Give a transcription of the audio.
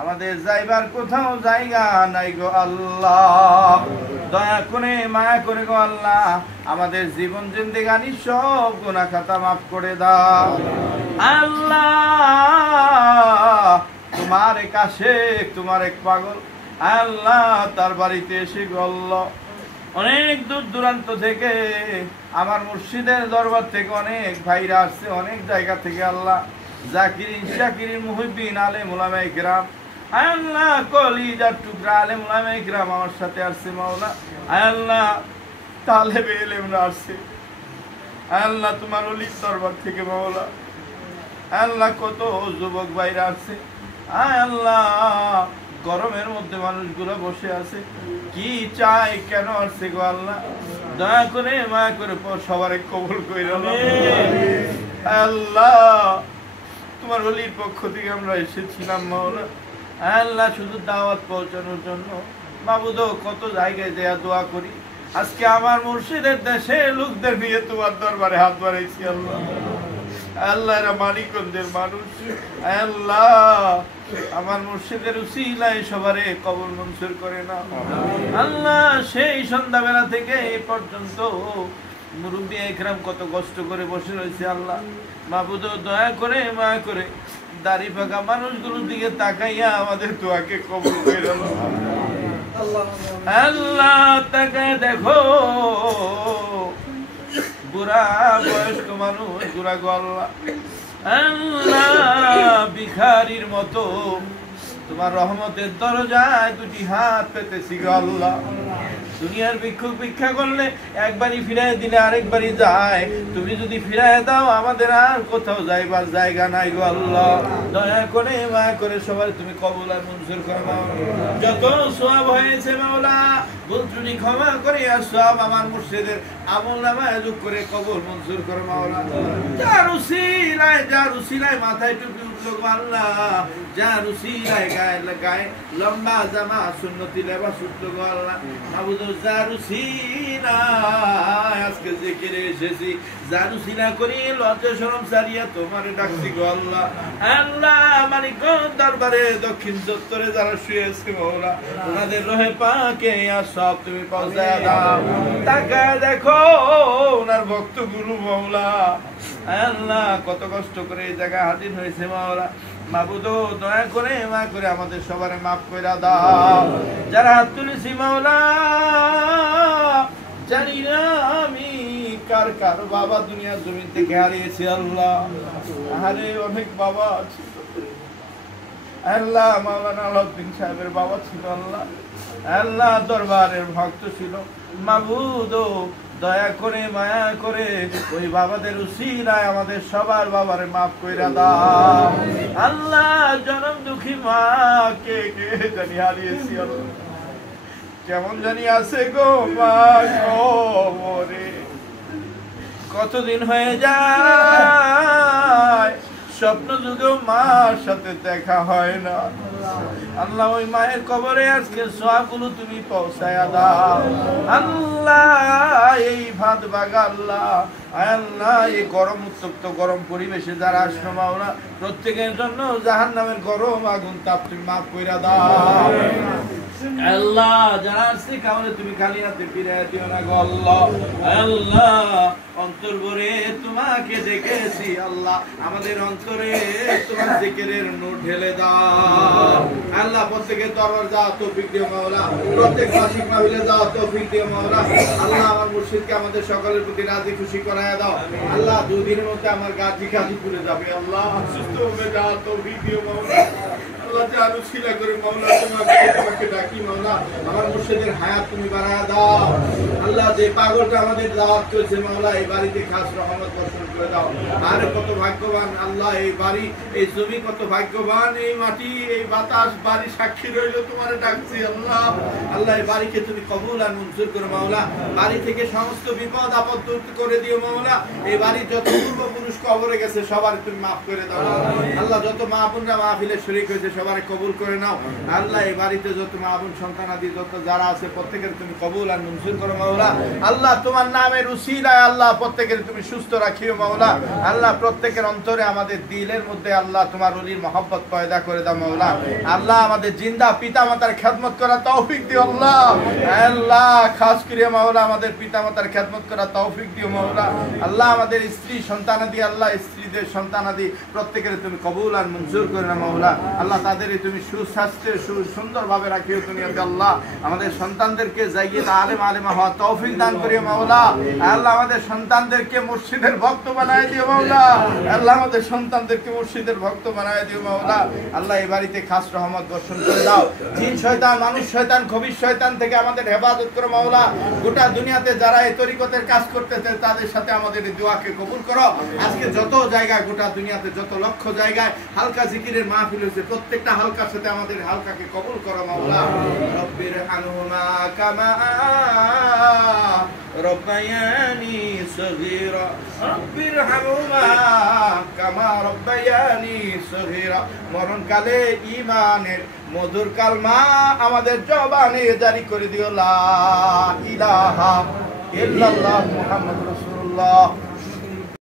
আমাদের যাইবার কোথাও জায়গা নাই গো আল্লাহ, দয়া করে মায়া করে গো আল্লাহ আমাদের জীবন জিন্দেগানি সব গুনাহ খাতা মাফ করে দাও আল্লাহ। তোমার এক আশিক, তোমার এক পাগল আল্লাহ তার বাড়িতে এসে গো আল্লাহ অনেক দূর দূরান্ত থেকে আমার মুর্শিদের দরবার থেকে অনেক ভাইরা আসছে, অনেক জায়গা থেকে আল্লাহ জাকিরিন শাকিরিন মুহিব্বিন আলেম উলামায়ে কিরাম আল্লাহ কলিজার টুকরা আলেম উলামায়ে কিরাম আমার সাথে আসছে মাওলা। আল্লাহ তালেবে ইলমরা আসছে আল্লাহ তোমার ওলির দরবার থেকে মাওলা। আল্লাহ কত যুবক ভাইরা আসছে আল্লাহ, গরমের মধ্যে মানুষগুলো বসে আছে, কি চাই কেন আসছে গো আল্লাহ, দয়া করে মায়া করে সবার কবুল কইরা আল্লাহ। তোমার ওলির পক্ষ থেকে আমরা এসেছিলাম মাওলা আল্লাহ শুধু দাওয়াত পৌঁছানোর জন্য। মাবুদ কত জায়গায় দেয়া দোয়া করি, আজকে আমার মুর্শিদের দেশে লোকদের নিয়ে তোমার দরবারে হাত বাড়াইছি আল্লাহ। আল্লাহ এরা মানিকগঞ্জের মানুষ আল্লাহ, আমার মুর্শিদের উসিলায় সবারে কবুল মঞ্জুর করে না আল্লাহ। সেই সন্ধ্যাবেলা থেকে এই পর্যন্ত মুরব্বী একরাম কত কষ্ট করে বসে রয়েছে আল্লাহ। মাবুদ দয়া করে মায়া করে দাড়ি পাকা মানুষগুলোর দিকে তাকাইয়া আমাদের দোয়াকে কবুল করে দাও আল্লাহ। তাকায় দেখো বুড়া বয়স্ক মানুষ বুড়া গো আল্লাহ আল্লাহ ভিখারির মতো তোমার রহমতের দরজায় দুটি হাত পেতেছি গো আল্লাহ। দুনিয়ার ভিক্ষুক ভিক্ষা করলে একবারই ফিরাই দিলে আরেকবারই যায়, তুমি যদি ফিরাই দাও আমাদের আর কোথাও যাইবার জায়গা নাই গো আল্লাহ। দয়া করে মায়া করে সবাই তুমি কবুল আর মঞ্জুর করে মাওলা। যত সওয়াব হয়েছে মাওলা ভুল ত্রুটি ক্ষমা করে আর সব আমার মুর্শিদের আমল নামায় যোগ করে কবুল মঞ্জুর করে মাওলা। যার উসিলায় মাথায় টুপি উঠলো গো আল্লাহ, যার উসিলায় গায়ে লম্বা জামা সুন্নতি লেবাস উঠলো গো আল্লাহ। মাবুদ আজকে জিকিরে এসেছি, জানুসিনা করি লজ্জা শরম সারিয়া তোমারে ডাকছি গো আল্লাহ। আল্লাহ মানিকগঞ্জ দরবারে দক্ষিণ চত্বরে যারা শুয়েছে মাওলা ওনাদের রহে পাকে আর সব তুমি পৌঁছায় দাও। তাকায় দেখো ওনার ভক্ত গুরু মাওলা আল্লাহ কত কষ্ট করে এই জায়গায় হাজির হয়েছে মাওলা। মাবুদ দয়া করে মায়া করে আমাদের সবার মাফ করে দাও। যারা হাত তুলেছি মাওলা জানি না আমি কার কার বাবা দুনিয়ার জমিন থেকে হারিয়েছি আল্লাহ। আরে অনেক বাবা ছিল আল্লাহ, মাওলানা আলাউদ্দিন সাহেবের বাবা ছিল আল্লাহ, আল্লাহ দরবারের ভক্ত ছিল। মাবুদ দয়া করে মায়া করে ওই বাবাদের উসিলায় আমাদের সবার বাবারে মাফ কইরা দাও আল্লাহ। জনম দুঃখী মা কে কে জানি হারিয়েছি আল্লাহ, কেমন জানি আছে গো মা মরে কতদিন হয়ে যায়, স্বপ্ন যুগেও মার সাথে দেখা হয় না আল্লাহ। ওই মায়ের কবরে আজকে সওয়াবগুলো তুমি পৌঁছায়া দাও আল্লাহ। এই ভাত বাগা আল্লাহ আল্লাহ এই গরম উত্তপ্ত গরম পরিবেশে যারা আসলো মাওলা প্রত্যেকের জন্য জাহান্নামের গরম আগুন তাপ তুমি মাফ কইরা দাও আল্লাহ। যারা আসছে কাউরে তুমি খালি হাতে ফিরে দিও না গো আল্লাহ। আল্লাহ অন্তর ভরে তোমাকে দেখেছি আল্লাহ, আমাদের অন্তরে তোমার জিকিরের নূর ঢেলে দাও আল্লাহ। প্রত্যেকের দরবার যাও তৌফিক দিও মাওলা, প্রত্যেক মাসিক মাহফিলে যাও তৌফিক দিও মাওলা আল্লাহ। আমার মুর্শিদকে আমাদের সকলের প্রতি রাজি খুশি করায়া দাও আল্লাহ। দুদিনের মধ্যে আমার গাজি পুড়ে যাবে আল্লাহ, সুস্থ হয়ে যাও তৌফিক দিও মাওলা আল্লাহ। জানু ছিলা করে মাওলা তোমাকে ডাকি মাওলা, আমার মুর্শিদের হায়াত তুমি বাড়ায়া দাও আল্লাহ। যে পাগলটা আমাদের দাওয়াত করেছে মাওলা এই বাড়িতে খাস রহমত বর্ষণ করে দাও। আর কত ভাগ্যবান আল্লাহ এই বাড়ি এই জমি, কত ভাগ্যবান এই মাটি এই বাতাস বাড়ি সাক্ষী রইল তোমার ডাকছি আল্লাহ। আল্লাহ এই বাড়িকে তুমি কবুল আর মঞ্জুর করো মাওলা। বাড়ি থেকে সমস্ত বিপদ আপদ দূর করে দিও মাওলা। এই বাড়ির যত পূর্বপুরুষ কবরে গেছে সবার তুমি মাফ করে দাও আল্লাহ। যত মা বোনরা মাহফিলে শরীক হয়েছে সবার কবুল করে নাও আল্লাহ। এই বাড়িতে যত মা বোন সন্তানাদি যত যারা আছে প্রত্যেকের তুমি কবুল আর মঞ্জুর করো মাওলা। আল্লাহ তোমার নামের উসিলায় আল্লাহ প্রত্যেকের তুমি সুস্থ রাখিও মাওলা। আল্লাহ প্রত্যেকের অন্তরে আমাদের দিলের মধ্যে আল্লাহ তোমার ওলির মহব্বত পয়দা করে দাও মাওলা। আল্লাহ আমাদের জিন্দা পিতা মাতার খেদমত করা তৌফিক দিও আল্লাহ। আল্লাহ খাস করে মাওলা আমাদের পিতা মাতার খেদমত করা তৌফিক দিও মাওলা। আল্লাহ আমাদের স্ত্রী সন্তানাদি আল্লাহ স্ত্রীদের সন্তানাদি প্রত্যেকের তুমি কবুল আর মঞ্জুর করে না মাওলা। আল্লাহ তাদেরই তুমি সুস্বাস্থ্যে সুন্দরভাবে রাখিও তুমি আল্লাহ। আমাদের সন্তানদেরকে জায়গিয়ে আলেম আলেমা হওয়া তৌফিক দান করিও মাওলা। আল্লাহ আমাদের সন্তানদেরকে মসজিদের ভক্ত বানায় দিও মাওলা। আল্লাহ আমাদের সন্তানদেরকে মসজিদের ভক্ত বানায় দিও মাওলা। আল্লাহ এই বাড়িতে খাস রহমত বর্ষণ করে দাও। জিন শয়তান মানুষ শয়তান খবিশ শয়তান থেকে আমাদের হেফাজত করো মাওলা। গোটা দুনিয়াতে যারা এই তরিকতের কাজ করতেছে তাদের সাথে আমাদের এই দোয়াকে কবুল করো। আজকে যত জায়গায় গোটা দুনিয়াতে যত লক্ষ জায়গায় হালকা জিকিরের মাহফিল হয়েছে প্রত্যেকটা হালকার সাথে আমাদের হালকাকে কবুল করো মাওলা। রব্বির হানুমা কামা রব্বায়ানি সগীরা রব্বির হানুমা কামা রব্বায়ানি সগীরা। মরণকালে ঈমানের মধুর কালমা আমাদের জবানে জারি করে দিও লা ইলাহা ইল্লাল্লাহ মুহাম্মাদুর রাসূলুল্লাহ।